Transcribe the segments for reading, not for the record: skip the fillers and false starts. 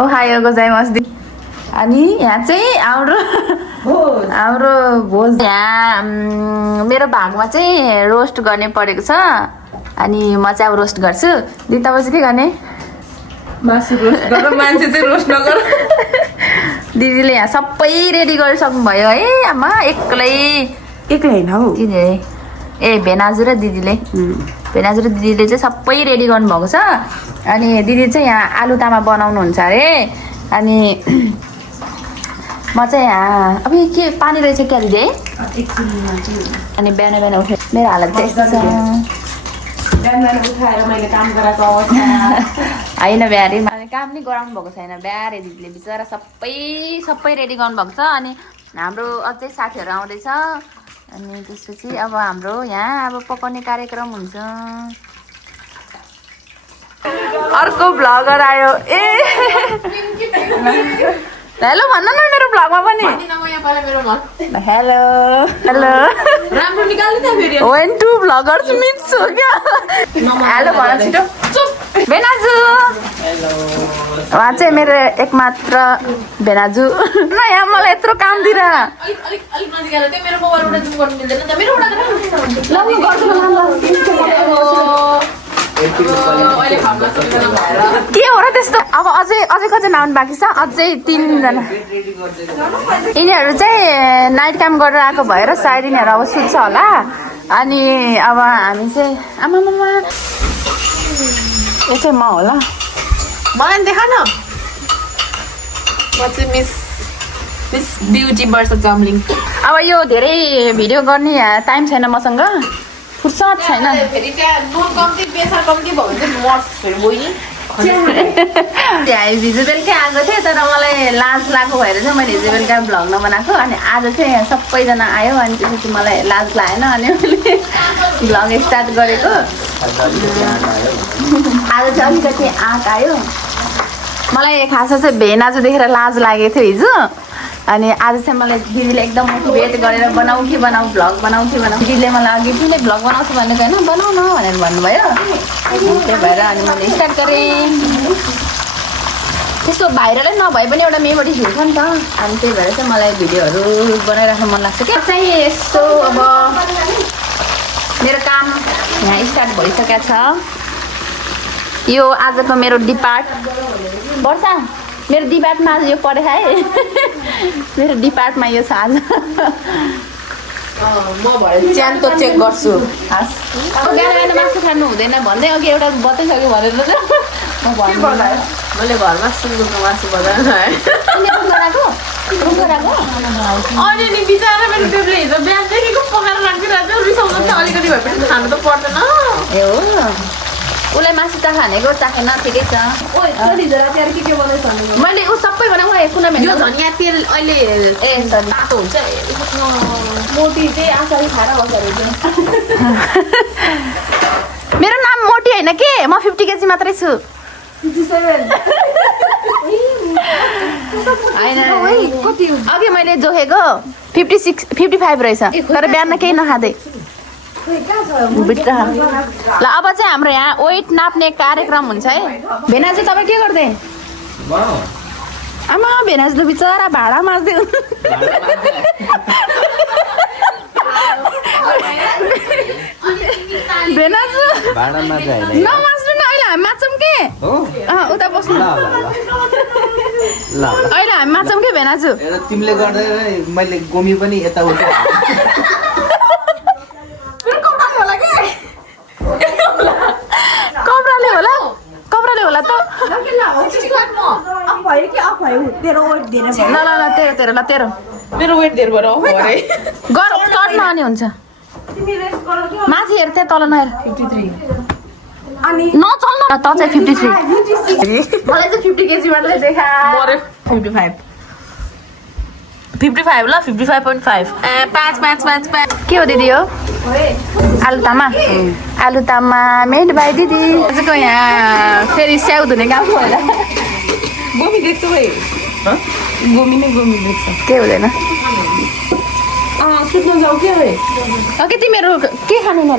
Ohio गोजाइमास अनि यहाँ चाहिँ हाम्रो भोज यहाँ मेरो भागमा चाहिँ रोस्ट गर्ने परेको छ अनि म चाहिँ अब रोस्ट गर्छु दिदी तपाईँ चाहिँ के गर्ने मासु रोस्ट गर मान्छे चाहिँ रोस्ट नगर दिदीले यहाँ सबै रेडी गरिसक्नु भयो है आमा एक्लै होइन हौ दिदी ए भेनाजु र दिदीले चाहिँ सबै रेडी गर्नुभएको छ अनि दिदी चाहिँ यहाँ आलु तामा बनाउनुहुन्छ अरे अनि म चाहिँ यहाँ अब के पानी रहेछ क्या दिदी अनि बिहान बिहान उठेर मेरो हालत चाहिँ यस्तो छ होइन बिहारी काम नि गराउनु भएको छैन बिहारे दिदीले बिचरा सबै रेडी गर्नुभएको छ अनि हाम्रो अझै साथीहरू आउँदैछ अनि त्यसपछि अब हाम्रो यहाँ अब पकाउने कार्यक्रम हुन्छ अर्को भ्लगर आयो ए हेलो भन्न न मेरो भ्लगमा पनि हेलो राम्रो निकाल्नु त फेरि 1 2 भ्लगर्स मिट्स हो क्या हेलो भन छिटो भेनाजु उहाँ चाहिँ मेरो एकमात्र भेनाजु न यहाँ मलाई यत्रो काम दिएर के हो र त्यस्तो अब अझै कतिजना आउनु बाँकी छ अझै 3 जना यिनीहरू चाहिँ नाइट काम गरेर आएको भएर सायद यिनीहरू अब सुत्छ होला अनि अब हामी चाहिँ आमामामा यो चाहिँ म होला मलाई देखा न म चाहिँ मिस ब्युटी वर्ष जम्लिङ अब यो धेरै भिडियो गर्ने टाइम छैन मसँग फुर्सद छैन फेरि त्यहाँ नुन कम्ती प्रेसर कम्ती भयो भने चाहिँ मर्छ फेरि बहिनी हिजो बेलुकै आएको थिएँ तर मलाई लाज लागेको भएर चाहिँ मैले हिजो बेलुका भ्लग नबनाएको अनि आज चाहिँ सबैजना आयो अनि त्यसपछि मलाई लाज लागेन अनि मैले भ्लग स्टार्ट गरेको आज चाहिँ अलिकति आँट आयो मलाई खासमा चाहिँ भेनाजु देखेर लाज लागेको थियो हिजो अनि आज चाहिँ मलाई दिदीले एकदम मोटिभेट गरेर बनाऊ कि बनाऊ भ्लग बनाऊ कि बनाऊ दिदीले मलाई अघि तिमीले भ्लग बनाउँछु भनेको होइन बनाऊ न भनेर भन्नुभयो त्यही भएर अनि मैले स्टार्ट गरेँ त्यस्तो भाइरलै नभए पनि एउटा मेमोरी हुन्छ नि त अनि त्यही भएर चाहिँ मलाई भिडियोहरू बनाइराख्नु मन लाग्छ क्या चाहिँ यस्तो अब मेरो काम यहाँ स्टार्ट भइसकेको छ यो आजको मेरो वर्षा मेरो डिपार्टमा यो पढे है मेरो डिपार्टमा यो छ आज म भरे च्यान त चेक गर्छु अब बिहान मासु खानु हुँदैन भन्दै अघि एउटा बताइसक्यो भनेर चाहिँ म भन्नु मैले घरमा सुँगुरको मासु बनाएर अहिले नि बिचरा मेरो बेबीले हिजो बिहानदेखिको पकाएर राखिदिरहेको थियो रिसाउनु त अलिकति भए पनि खानु त पर्दैन ए हो उसलाई मासु चाखेको चाखेन ठिकै छ मैले ऊ सबै बनाएको कुनै यो धनियाँ तेल अहिले ए सरी तातो हुन्छ मोटी चाहिँ आचारी खाएर बसेर मेरो नाम मोटी होइन के म 50 केजी मात्रै छु 57 अघि मैले जोखेको 55 रहेछ तर बिहान केही नखाँदै ल अब चाहिँ हाम्रो यहाँ वेट नाप्ने कार्यक्रम हुन्छ है भेनाजु तपाईँ के गर्दै आमा भेनाजु बिचरा भाडा माझ्दै भेनाजु नमाच्नु न अहिले हामी माच्छौँ के उता बस्नु अहिले हामी माच्छौँ के भेनाजु तिमीले गर्दा मैले गोमी पनि यता उता कपडाले होला त ल तेरो मेरो वेट धेर भएर गर कट नआने हुन्छ माथि हेर त्यहाँ तल नहेर 53 अनि नचल्न त चाहिँ 53 मलाई चाहिँ 50 केजी मात्रै देखा 55 ल 55.5 के हो दिदी हो आलु तामा मेड बाई दिदी आजको यहाँ फेरि स्याउ धुने काम होला गोमी देख्छु भाइ गोमी देख्छ के हुँदैन सुत्न जाऊ के है ओके तिमीहरू के खानु न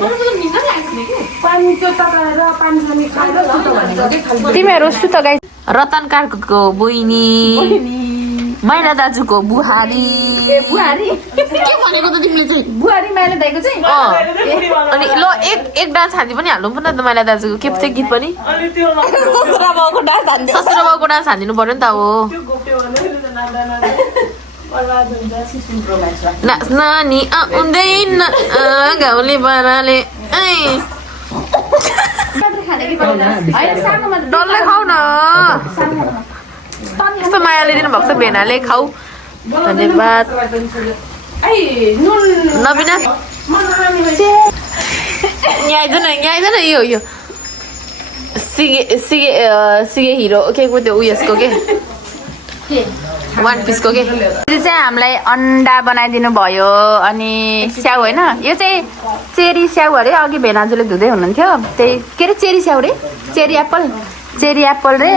तिमीहरू सुत गाई रतन कार्को बहिनी माइला दाजुको बुहारी बुहारी के भनेको त तिमीले चाहिँ बुहारी माइला दाइको चाहिँ अनि ल एक डान्स हान्दी पनि हाल्नु पर्ने त माइला दाजुको के चाहिँ गीत पनि ससुरा बाउको डान्स हान्दै ससुरा बाउको डान्स हानिदिनु पर्यो नि त हो नानी आउँदैन गाउँले पाराले डल्लै खाऊ न यस्तो मायाले दिनुभएको छ भेनाले खाऊ धन्यवाद नबिना यहाँ आइज न यो सिगे हिरो के को त्यो उयसको के वान पिसको के यो चाहिँ हामीलाई अन्डा बनाइदिनु भयो अनि स्याउ होइन यो चाहिँ चेरी स्याउ अरे अघि भेनाजुले धुँदै हुनुहुन्थ्यो त्यही के अरे चेरी स्याउ रे चेरी एप्पल रे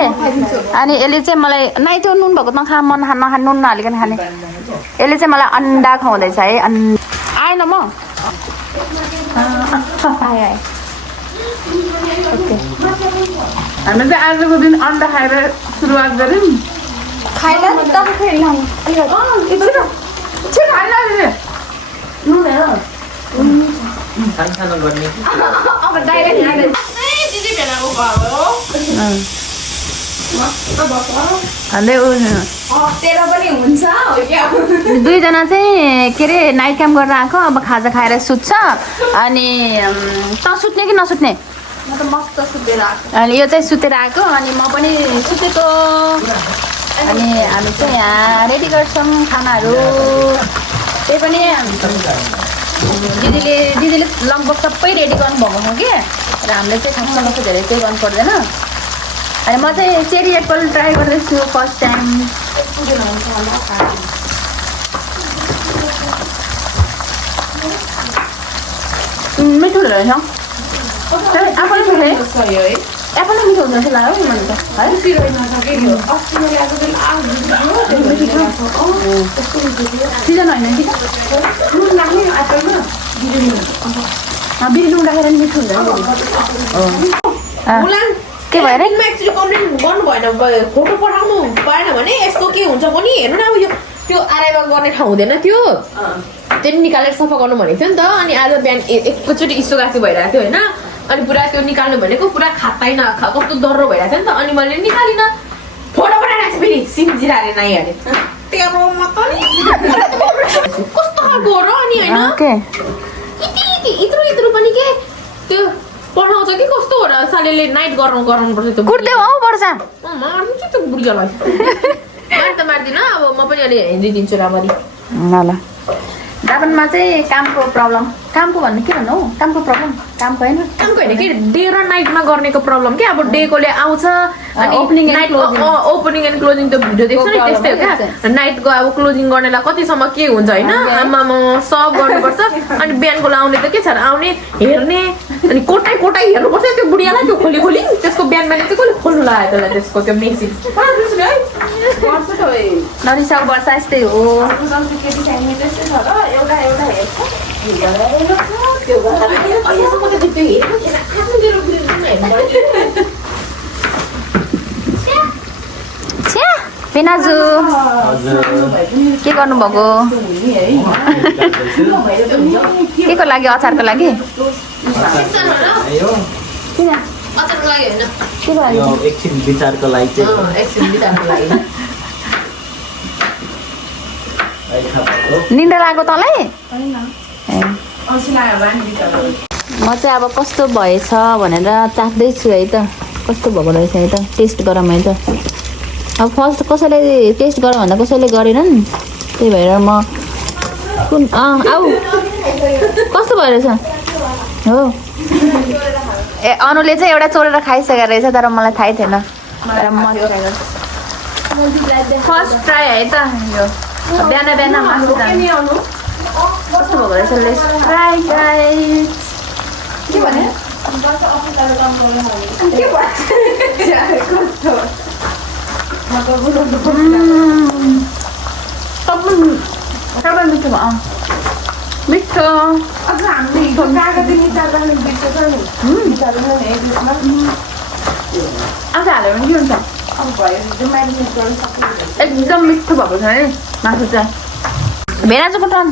अनि यसले चाहिँ मलाई नाइ त्यो नुन भएको नखा मन नखाने नुन नहालिकन खाने यसले चाहिँ मलाई अन्डा खुवाउँदैछ है आएन म आए हामी चाहिँ आजको दिन अन्डा खाएर सुरुवात गऱ्यौँ खाएर तपाईँ फेरि सानो गर्ने अब डाइरेक्ट तेरो पनि हुन्छ दुईजना चाहिँ के अरे नाइट क्याम्प गरेर आएको अब खाजा खाएर सुत्छ अनि त सुत्ने कि नसुत्ने अनि यो चाहिँ सुतेर आएको अनि म पनि सुतेको अनि हामी चाहिँ यहाँ रेडी गर्छौँ खानाहरू त्यही पनि दिदीले लगभग सबै रेडी गर्नुभएको हो कि र हामीले चाहिँ खासमा धेरै केही गर्नु पर्दैन अनि म चाहिँ चेरी एप्पल ट्राई गर्दैछु फर्स्ट टाइम मिठो रहेछ एप्पल मिठो हुन्छ जस्तो लाग्यो नि मैले सिजन होइन कि बिजुली राखेर मिठो हुन्छ के भएर एक्चुअली कम्प्लेन गर्नु भएन फोटो पठाउनु पाएन भने यसको के हुन्छ पनि हेर्नु न अब यो त्यो आराइभल गर्ने ठाउँ हुँदैन त्यो निकालेर सफा गर्नु भनेको थियो नि त अनि आज बिहान एकैचोटि इसोगासी भइरहेको थियो होइन अनि पुरा त्यो निकाल्नु भनेको पुरा खाँदैन कस्तो डह्रो भइरहेको थियो नि त अनि मैले निकालिनँ फोटो पठाइरहेको छु फेरि सिमजिराले नआइहाल्यो कस्तो खालको हो र अनि होइन इत्रु पनि के त्यो पठाउँछ कि कस्तो हो र सालेले नाइट गराउनु पर्छ त्यो कुर्दै हौ पर्छ मार्दिन्छु त्यो बुढियालाई त मार्दिनँ अब म पनि अलि हेरिदिन्छु राम्ररी ल जापानमा चाहिँ कामको प्रब्लम कामको भन्नु के भन्नु हौ कामको प्रब्लम कामको होइन कि डे र नाइटमा गर्नेको प्रब्लम के अब डेकोले आउँछ अनि ओपनिङ एन्ड क्लोजिङ त भिडियो देख्छ नि त्यस्तै हो क्या नाइटको अब क्लोजिङ गर्नेलाई कतिसम्म के हुन्छ होइन आमामा सब गर्नुपर्छ अनि बिहानको आउने त के छ आउने हेर्ने अनि कोटाइ हेर्नुपर्छ त्यो बुढियालाई त्यो खोली त्यसको बिहान चाहिँ कसले खोल्नु लाग्यो त्यसलाई त्यसको त्यो मेसिन नरिसाउ वर्ष यस्तै हो पेनाजु के गर्नुभएको के को लागि अचारको लागि एकछिन विचारको लागि निन्द्रा लाग्यो तँलाई म चाहिँ अब कस्तो भएछ भनेर चाख्दैछु है त कस्तो भएको रहेछ है त टेस्ट गरौँ है त अब फर्स्ट कसैले टेस्ट गर भन्दा कसैले गरेनन् त्यही भएर म कुन आऊ कस्तो भइरहेछ हो ए अनुले चाहिँ एउटा चोरेर खाइसकेको रहेछ तर मलाई थाहै थिएन फर्स्ट ट्राई है त यो बिहान मासु कस्तो भएको रहेछ लेट्स ट्राई गाइस के भने तपाईँ मिठो भयो मिठो अझ हामीले हिजो कागती निचार्दाखेरि बिर्सेछ नि निचार्दैन नि एक दिनमा आज हाल्यो भने के हुन्छ अब भयो हिजो म्यारिनेट गर्न सक्नुहुन्छ एकदम मिठो भएको छ है मासु चाहिँ भेनाजुको टन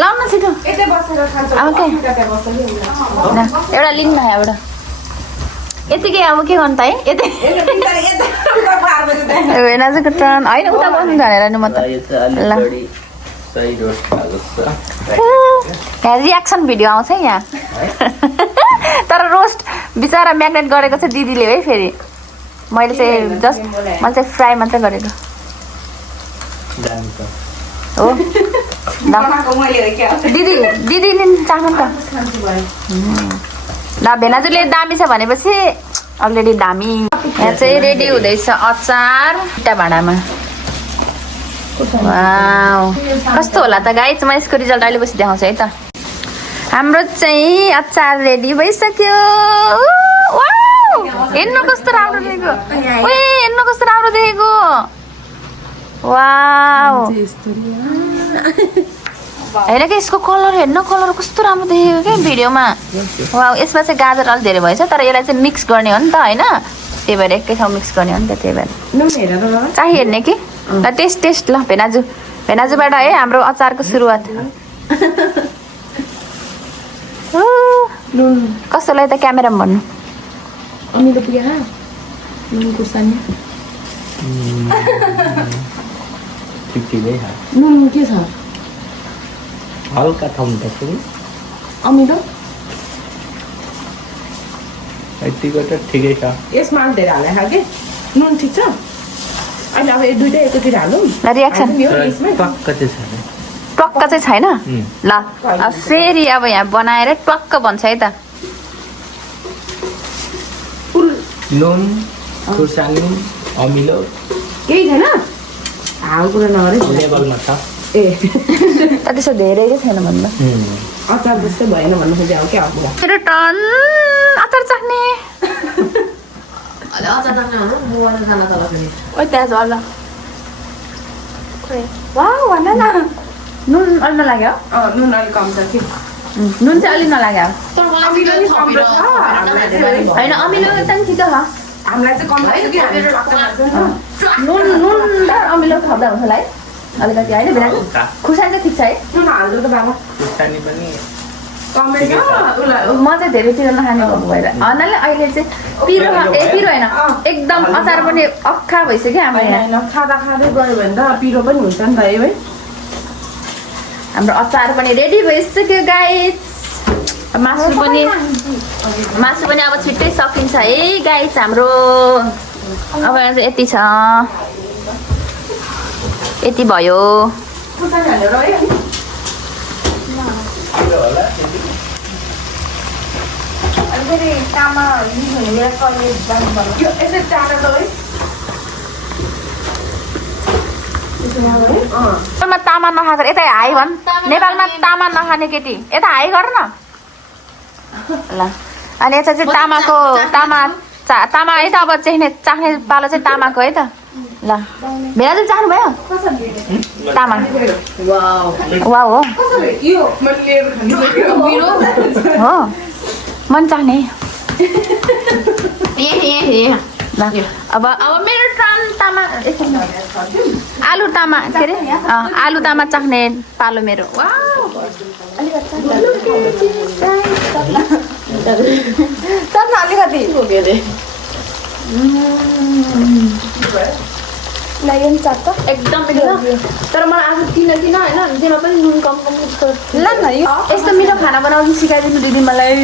लाउन न छिटो यतै बसेर खान्छ अब के? त्यहाँ बसेर ल, एउटा लिनु न एउटा यतिकै अब के गर्नु त है यतै भेनाजुको टन होइन उता बस्नु भनेर नि म त यो चाहिँ अलिक ल। बढी सही रोस्ट भएको छ यहाँ रियाक्सन भिडियो आउँछ है यहाँ तर रोस्ट बिचरा म्याग्नेट गरेको छ दिदीले है फेरि मैले चाहिँ जस्ट मैले चाहिँ फ्राई मात्रै गरेको दामी छ हो ल बनाएको मैले हो क्या दिदीले चाख्नु नि त खान्छु भयो ल भेनाजुले दामी छ भनेपछि अलरेडी दामी यहाँ चाहिँ रेडी हुँदैछ अचार एउटा भाँडामा वाउ कस्तो होला त गाइस म यसको रिजल्ट अहिले पछि देखाउँछु है त हाम्रो चाहिँ अचार रेडी भइसक्यो वाउ हेर्नु कस्तो राम्रो देखेको ओए हेर्नु कस्तो राम्रो देखेको वाउ होइन कि यसको कलर हेर्नु कलर कस्तो राम्रो देखेको क्या भिडियोमा वाउ यसमा चाहिँ गाजर अलिक धेरै भएछ तर यसलाई चाहिँ मिक्स गर्ने हो नि त होइन त्यही भएर एकै ठाउँ मिक्स गर्ने हो नि त त्यही भएर नुन हेर त चाहिँ हेर्ने कि ल टेस्ट ल भेनाजुबाट है हाम्रो अचारको सुरुवात नुन कस्तोलाई त क्यामेरामा भन्नु अमिलो पुग्यो हा नुन खुर्सानी ठिकै छ नुन के छ हल्का थम्नुपर्छ कि अमिलो यतिको त ठिकै छ यसमा अलिक धेरै हाले कि नुन ठिक छ अहिले अब यो दुइटै एकैतिर हालौँ ल रियाक्सन हाल्दिउँ यो तर यसमै टक्क चाहिँ छैन टक्क चाहिँ छैन ल अब फेरि अब यहाँ बनाएर टक्क भन्छ है त नुन खुर्सानी अमिलो केही छैन हाल कुरा नगरे लेभलमा छ ए त्यसो धेरै चाहिँ छैन भन्नु अचार जस्तै भएन भन्नु खोजे हो क्या अब मेरो टन अचार चाख्ने अचार राख्ने हो म अचार खाना तल फेरि ओ त्यहाँ झर्ला वाउ भन न नुन अलि नलाग्यो नुन अलिक कम छ कि नुन चाहिँ अलिक नलाग्यो अमिलो नि कम छ हामीलाई धेरै भयो। होइन अमिलो एकदम ठिक छ हामीलाई चाहिँ कम लाग्छ कि हामी टक्क लाग्दैन नुन नुन र अमिलो थप्दा हुन्छ होला है अलिकति होइन बिना खुर्सानी चाहिँ ठिक छ है नुन हाल्दो त बाबा खुर्सानी पनि कमै छ उसलाई म चाहिँ धेरै पिरो नखाने भएको भएर अन्नाले अहिले चाहिँ पिरो पिरो होइन एकदम अचार पनि अख्खा भइसक्यो हाम्रो यहाँ होइन खाँदा खाँदै गयो भने त पिरो पनि हुन्छ नि त है हाम्रो अचार पनि रेडी भइसक्यो गाइस मासु पनि अब छिट्टै सकिन्छ है गाइस हाम्रो अब यहाँ चाहिँ यति छ यति भयो खुर्सानी हालेर है अनि फेरि तामा यो यसरी चाटेर त है नेपालमा तामा नखाएको यता हाई भन् नेपालमा तामा नखाने केटी यता हाई गर न ल अनि यता चाहिँ तामा है त अब चाख्ने पालो चाहिँ तामाको है त ल भेना चाहिँ चाख्नुभयो तामा वा हो कसरी यो मैले लिएर खाने हो मन चाख्ने ल अब मेरो टन तामा आलु तामा के अरे आलु तामा चाख्ने पालो मेरो चल्न अलिकति एकदम तर मलाई आज किन होइन जेमा पनि नुन कम ल न यस्तो मिठो खाना बनाउनु सिकाइदिनु दिदी मलाई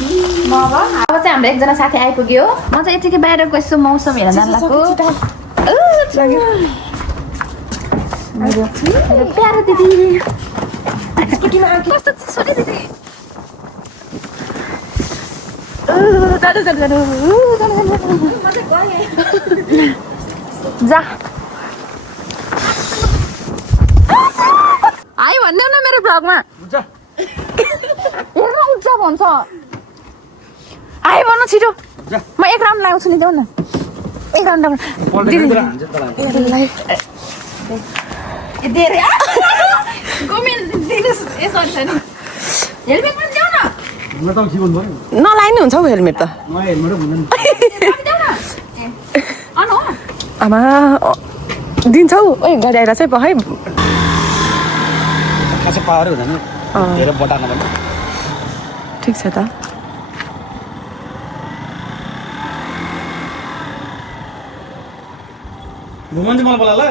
अब चाहिँ हाम्रो एकजना साथी आइपुग्यो म चाहिँ यतिकै बाहिरको यसो मौसम हेर्न जान लाग्यो मेरो प्यारो दिदी कस्तो चिसो नि दिदी जा आइ भन्ने न मेरो ब्लगमा हेर्न उठ्छ भन्छ आइ भन्नु छिटो म एक राउन्ड लगाउँछु नि देऊ न एक राउन्ड दिदी यसरी छ नि हेलमेट पनि ल्याउ न नलाइ नि हुन्छ हौ हेलमेट त अनु आमा दिन्छौ ओइ गाडी आइरहेको छ है है खासै पावरै हुँदैन धेरै बटार्न पनि ठिक छ त घुमाउनु चाहिँ मलाई बोला ल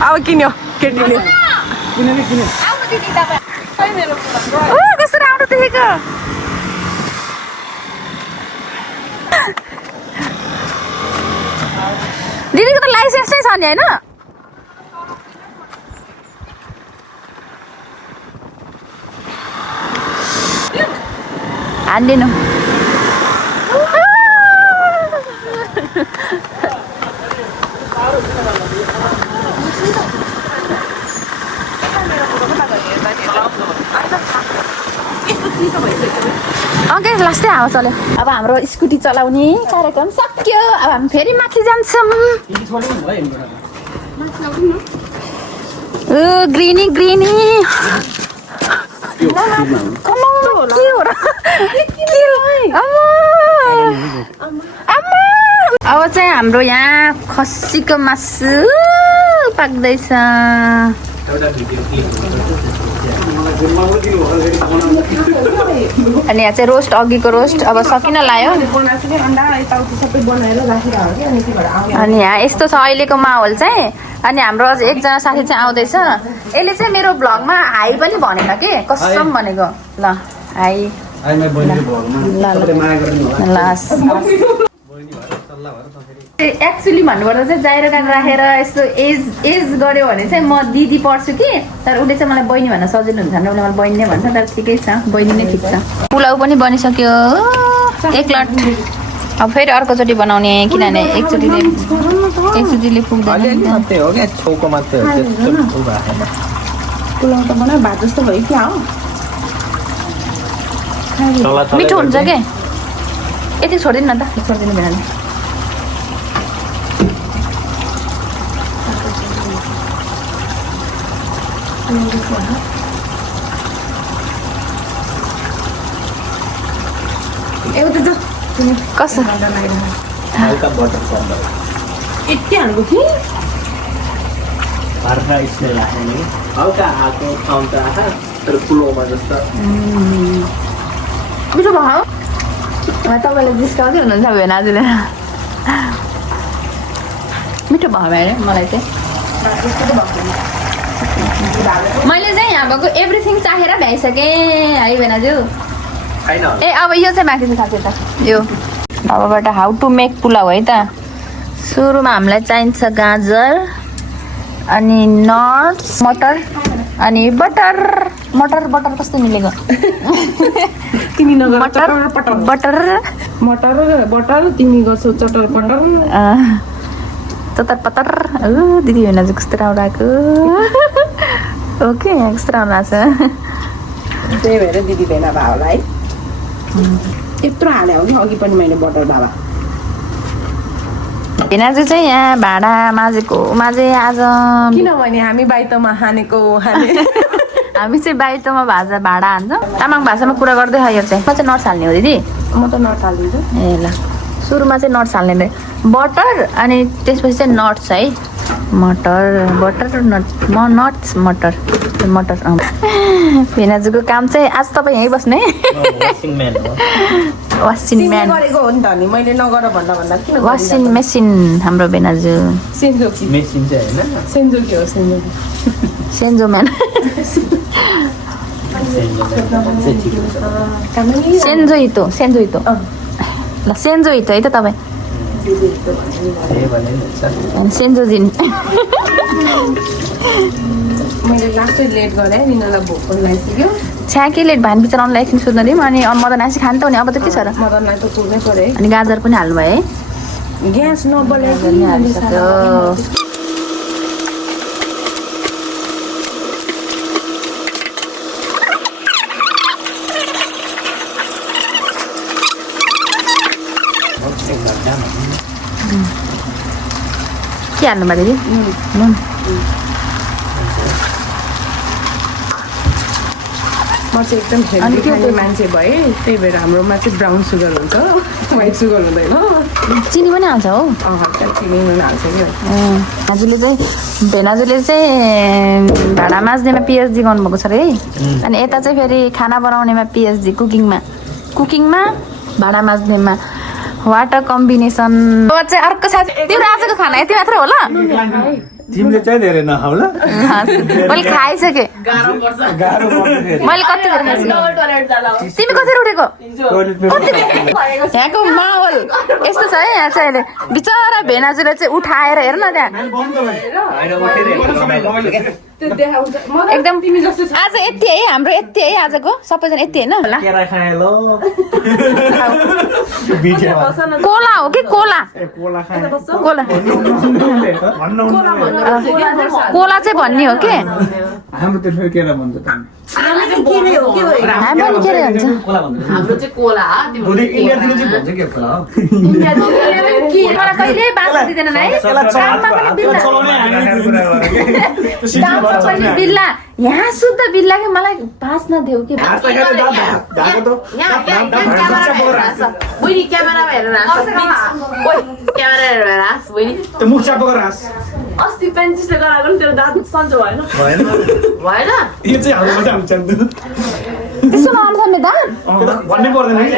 अब किन्यो केटीले कस्तो राम्रो देखेको दिदीको त लाइसेन्स नै छ नि होइन हान्दिनु अघि लास्टै हावा चल्यो अब हाम्रो स्कुटी चलाउने कार्यक्रम सक्यो अब हामी फेरि माथि जान्छौँ ग्रिनी ग्रिनी के हो र अब चाहिँ हाम्रो यहाँ खसीको मासु पाक्दैछ अनि यहाँ चाहिँ रोस्ट अघिको रोस्ट अब सकिन लाग्यो अनि यहाँ यस्तो छ अहिलेको माहौल चाहिँ अनि हाम्रो अझ एकजना साथी चाहिँ आउँदैछ यसले चाहिँ मेरो भ्लगमा हाई पनि भनेन के कसम भनेको ल हाई एक्चुली भन्नुपर्दा चाहिँ जाइरो कार्ड राखेर यस्तो एज गऱ्यो भने चाहिँ म दिदी पढ्छु कि तर उसले चाहिँ मलाई बहिनी भन्न सजिलो हुन्छ भने उसले मलाई बहिनी नै भन्छ तर ठिकै छ बहिनी नै ठिक छ पुलाउ पनि बनिसक्यो एक लट अब फेरि अर्कोचोटि बनाउने किनभने एकचोटिले पुग्दैन पुलाउ त बनायो भात जस्तो भयो क्या हो मिठो हुन्छ के यति छोडिदिनु न त छोडिदिनु भएन एउटा कसो हल्का बटर पर्दा यति हाल्नु कि हल्का स्मेल राख्ने हल्का आएको खाउँ त आँखा तर पुलाउमा जस्तो मिठो भयो तपाईँले जिस्काउँदै हुनुहुन्छ भेना आजले मिठो भयो मेरो मलाई चाहिँ मैले चाहिँ यहाँ भएको एभ्रिथिङ चाखेर भ्याइसकेँ है भेनाजु ए अब यो चाहिँ माथि साथी त यो अबबाट हाउ टु मेक पुलाउ है त सुरुमा हामीलाई चाहिन्छ गाजर अनि नट्स मटर अनि बटर मटर बटर कस्तो मिलेको तिमी नगर मटर बटर मटर बटर तिमी गर्छौ चटर पटर चटर पटर दिदी होइन चाहिँ कस्तो राम्रो आएको ओके कस्तो राम्रो आएको छ त्यही भएर दिदी भेना भयो होला है यत्रो हाल्यो हो कि अघि पनि मैले बटर बाबा भेनाजु चाहिँ यहाँ भाँडा माझे आज किनभने हामी बाइतमा हानेको हामी चाहिँ बाहिरमा भाँडा हान्छौँ तामाङ भाषामा कुरा गर्दै यो चाहिँ म चाहिँ नट्स हाल्ने हो दिदी म त नट हालिदिन्छु ए ल सुरुमा चाहिँ नट्स हाल्ने बटर अनि त्यसपछि चाहिँ नट्स है मटर बटर नट्स मटर भेनाजुको काम चाहिँ आज तपाईँ यहीँ बस्ने वासिङ म्यान गरेको हो नि त नि मैले नगर भन्दा किन वासिङ मेसिन हाम्रो भेनाजु सेन्जोकी मेसिन चाहिँ होइन सेन्जोकी हो सेन्जोकी सेन्जो म्यान सेन्जो हितो ल सेन्जो हितो है त तपाईँ सेन्जोजिन मैले लास्टै लेट गरेँ निनालाई भोक पनि लागिसक्यो छ्याके लेट भान बिचराउनुलाई एकछिन सोध्न दिउँ अनि मदन आसी खानु त नि अब त के छ र मदनलाई त कुर्नै पऱ्यो है अनि गाजर पनि हाल्नु भयो है ग्यास नबलाएको पनि हालिसक्यो के हाल्नुमा दिदी नुन म चाहिँ एकदम हेल्दी खाने मान्छे भए त्यही भएर हाम्रोमा चाहिँ ब्राउन सुगर हुन्छ व्हाइट सुगर हुँदैन चिनी पनि हाल्छ हो हल्का चिनी नुन हाल्छ कि भेनाजुले चाहिँ भाँडा माझ्नेमा पिएचडी गर्नुभएको छ अरे है अनि यता चाहिँ फेरि खाना बनाउनेमा पिएचडी कुकिङमा भाँडा माझ्नेमा वाट अ कम्बिनेसन चाहिँ अर्को साथी तिम्रो आजको खाना यति मात्र होला तिमीले चाहिँ धेरै नखाऊ ल मैले खाइसकेँ मैले कति तिमी कसरी उठेको यहाँको माहौल यस्तो छ है यहाँ चाहिँ अहिले बिचरा भेनाजुले चाहिँ उठाएर हेर न त्यहाँ एकदम आज यति है हाम्रो यति है आजको सबैजना यति होइन होला कोला हो कि कोला कोला कोला चाहिँ भन्ने हो कि हाम्रो त्यो केरा भन्छ हामी पनि के रे हुन्छ हाम्रो चाहिँ कोला मलाई कहिले बाँच्न दिँदैन है काममा पनि बिल्ला यहाँ शुद्ध बिल्ला कि मलाई बाँच्न देऊ कि बहिनी क्यामेरा हेरेर मुख चापेको रास अस्ति पेन्चिसले गराएको नि तेरो दाँत सन्चो भएन भएन यो चाहिँ हाम्रो मात्रै हुन्छ त्यसो नआउँछ नि दाँत भन्नै पर्दैन कि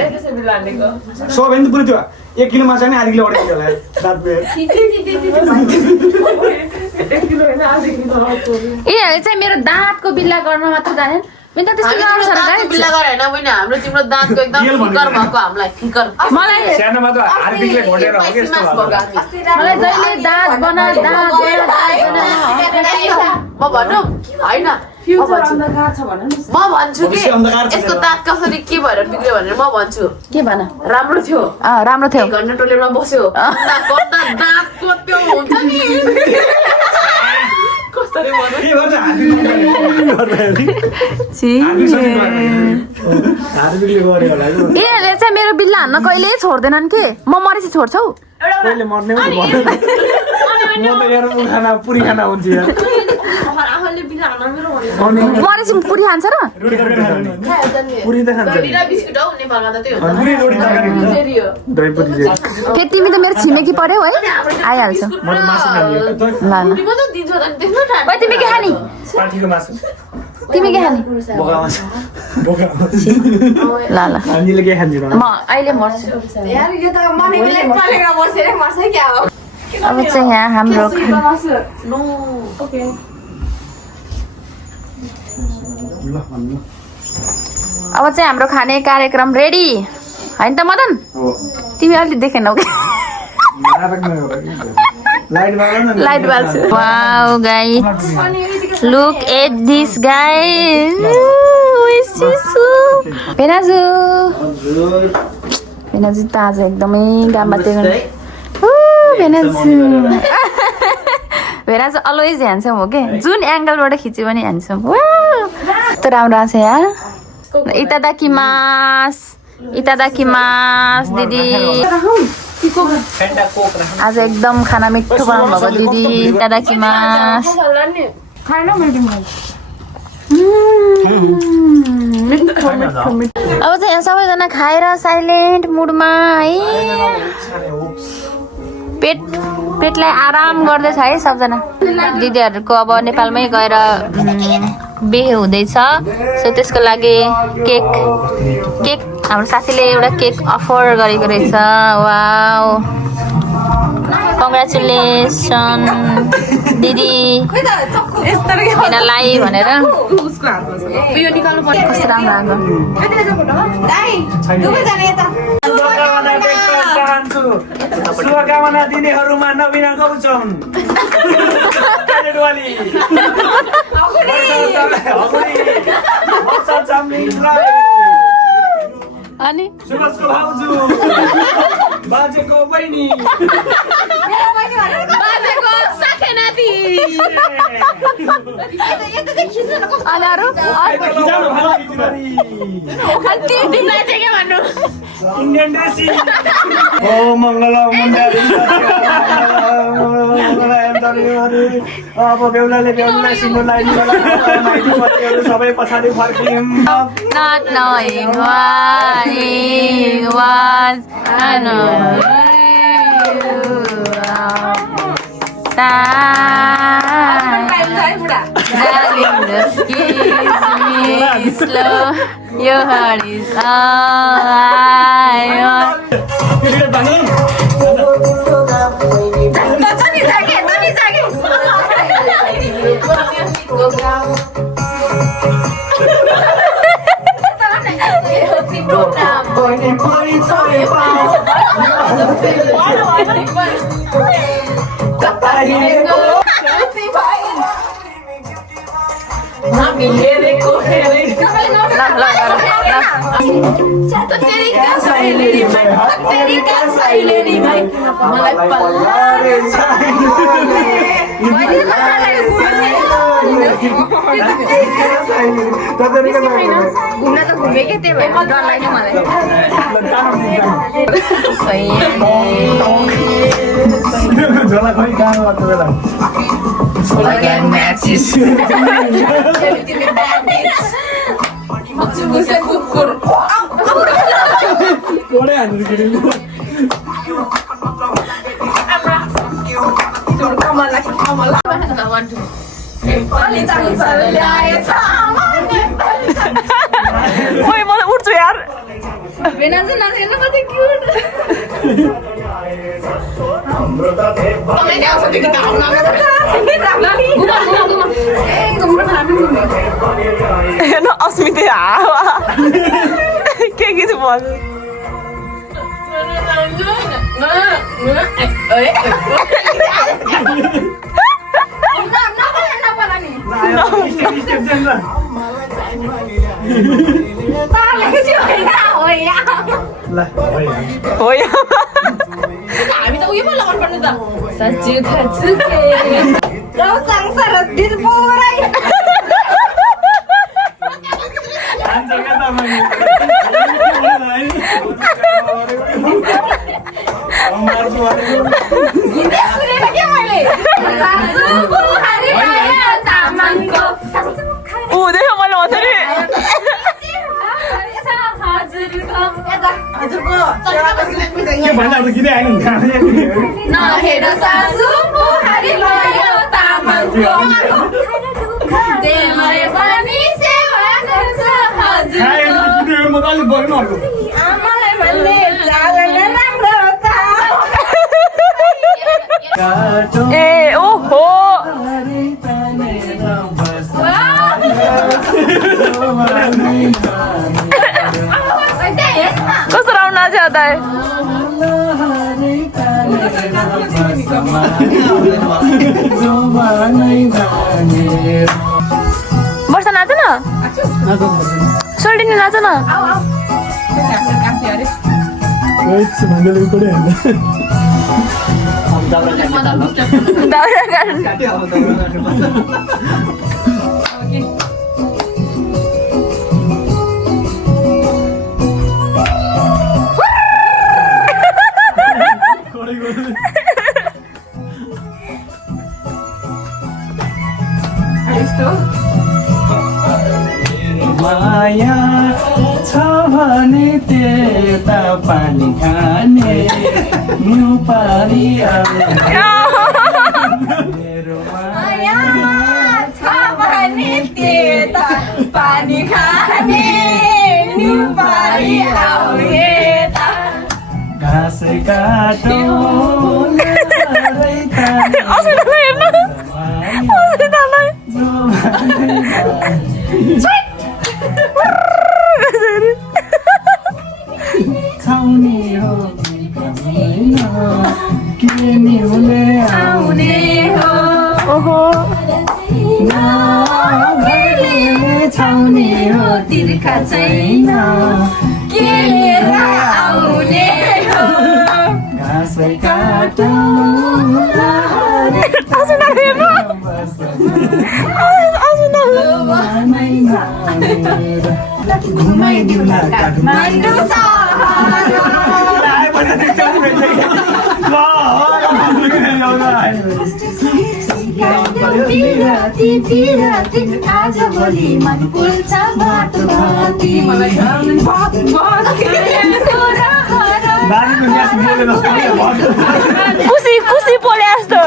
सो भने त पुरै त्यो 1 किलो माछा नि आधी किलो अढाई किलो होला दाँत यिनीहरूले चाहिँ मेरो दाँतको बिल्ला गर्न मात्र जानेन मेरो त त्यस्तो गाह्रो छ र बिल्ला गरे होइन बहिनी हाम्रो तिम्रो दाँतको एकदम फिकर भएको हामीलाई फिकर मलाई सानोमा त हार्दिकले घोटेर हो कि यस्तो मलाई जहिले दाँत बना म भन्नु होइन म भन्छु कि यसको दाँत कसरी के भएर बिग्रियो भनेर म भन्छु के भन राम्रो थियो राम्रो थियो घन्टा टोलेमा बस्यो दाँतको त्यो हुन्छ नि कसरी भन्नु के भन्छ हार्दिकले गरे होला यिनीहरूले चाहिँ मेरो बिल्ला हान्न कहिले छोड्दैनन् के म मरेपछि छोड्छौ कहिले मर्ने पनि भन्दैन म त यार खाना पुरी खाना हुन्छ यार मरेपछि पुरी खान्छ र पुरी त खान्छ बिस्कुट हौ नेपालमा त त्यो पुरी रोटी तरकारी हुन्छ दही पुरी चाहिँ फेरि तिमी त मेरो छिमेकी पर्यौ है आइहाल्छ म त मासु खाने ल ल तिमी त दिन्छ त देख्नु न ओइ तिमी के खानी पाठीको मासु तिमी के खानी बोका मासु बोका ल ल हामीले के खान्छ म अहिले मर्छु यार यो त मनेले पलेर बसेर मर्छ क्या हो अब चाहिँ यहाँ हाम्रो नो ओके अब चाहिँ हाम्रो खाने कार्यक्रम रेडी होइन त मदन तिमी अलि देखेनौ कि लाइट बाल्छ wow guys look at this guys भेनाजु भेनाजु त आज एकदमै गाम्बाते भेनाजु अलवेज ह्यान्डसम हो के जुन एङ्गलबाट खिच्यो भने ह्यान्डसम कस्तो राम्रो आएको छ यार इतादाकिमास दिदी आज एकदम खाना मिठो बनाउनु भएको दिदी इतादाकिमास अब चाहिँ यहाँ सबैजना खाएर साइलेन्ट मुडमा है पेटलाई आराम गर्दैछ है सबजना दिदीहरूको अब नेपालमै गएर बिहे हुँदैछ सो त्यसको लागि केक हाम्रो साथीले एउटा केक अफर गरेको रहेछ वाउ कङ्ग्रेचुलेसन दिदी लाई भनेर कस्तो राम्रो शुभकामना दिनेहरूमा नवीना गौचम अनि सुभाषको भाउजू बाजेको बहिनी बाजेको साखे नाति अनि अरू तिमीलाई चाहिँ के भन्नु इन्डियन ड्रेसी ओ मङ्गला मुण्डारी अब बेहुलाले बेहुलीलाई सिन्दुर लगाइदिनु सबै पछाडि फर्कियौँ not knowing why it was darling, just kiss me slow. Your heart is all I want. घुम्न त घुमेकै त्यही भएर डर लाग्यो मलाई झोला खोइ कहाँ लाग्छ बेला कोडे हान्नु केटीको ओइ म उठ्छु यार हेर्नु अस्मिते हावा के चाहिँ भन्नु हामी त उयो पो लगाउनु पर्ने त सच्चु खच्चु देख्यो मैले भन्थेँ के भन्दा त गीतै आएन नहेर सासु बुहारी लयो तामाङको देमरे पनि सेवा गर्छ हजुरको म त अलिक बोल्नु अर्को आमालाई भन्ने चालन राम्रो त ए ओहो कस्तो राम्रो नाच्यो त वर्षा नाच न सोल्टिनी नाच न माया छ भने त्यता पानी खाने न्यु पारी मेरो माया छ भने त्यता पानी खाने न्यु पारी आउने घाँस काटो छाउने हो के निहुले आउने हो ओहो छाउने हो तिर्खा छैन के लिएर आउने हो घुमाइदिउला काठमाडौँ आज भोलि मन पुल्छ भात भाती मलाई खुसी खुसी बोले जस्तो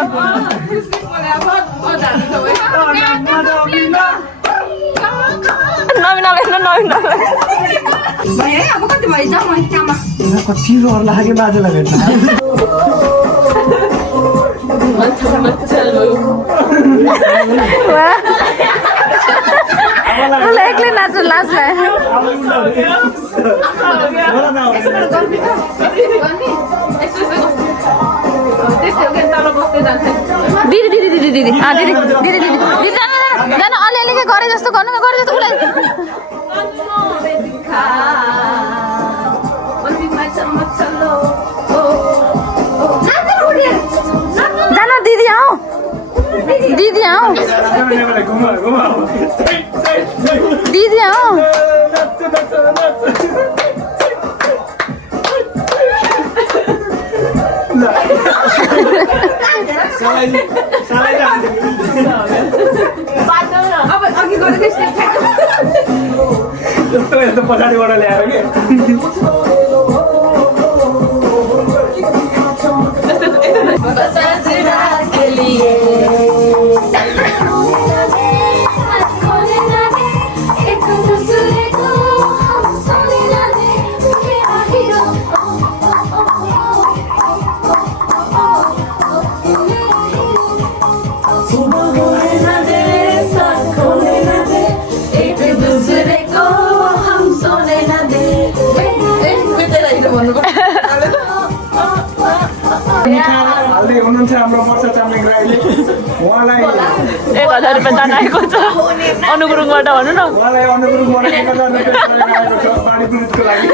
अब कति भइन्छ म काममा कति रहर लाग्यो बाजेलाई भेट्न एक्लै नाच्नु लाज लाग्यो दिदी दिदी दिदी दिदी दिदी दिदी दिदी दिदी जान अलिअलि के गरे जस्तो गर्नु गरे जस्तो उसलाई जान दिदी आऊ दिदी आऊ दिदी आऊ अब अघि गरेको यस्तो पछाडिबाट ल्याएर के हाल्दै हुनुहुन्छ हाम्रो वर्षा चामलिङ राईले उहाँलाई 1000 रुपियाँ दान आएको छ अनुगुरुङबाट भन्नु न उहाँलाई अनुगुरुङबाट 1000 रुपियाँ आएको छ बाढी पीडितको लागि